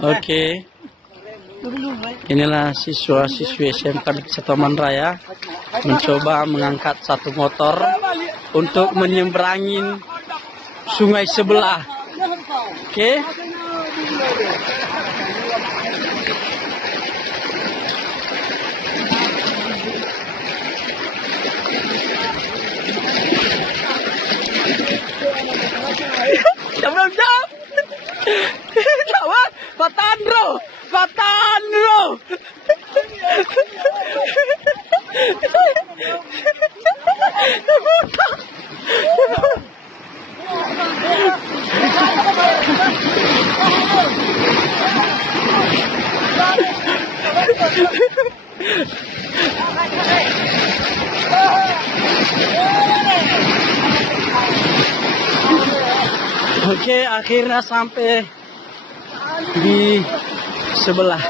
Oke. Inilah siswa-siswi SMK di Kesatuan Raya mencoba mengangkat satu motor untuk menyeberangin sungai sebelah. Oke. Jam. Kawan, patahan bro. Oke, akhirnya sampai di sebelah.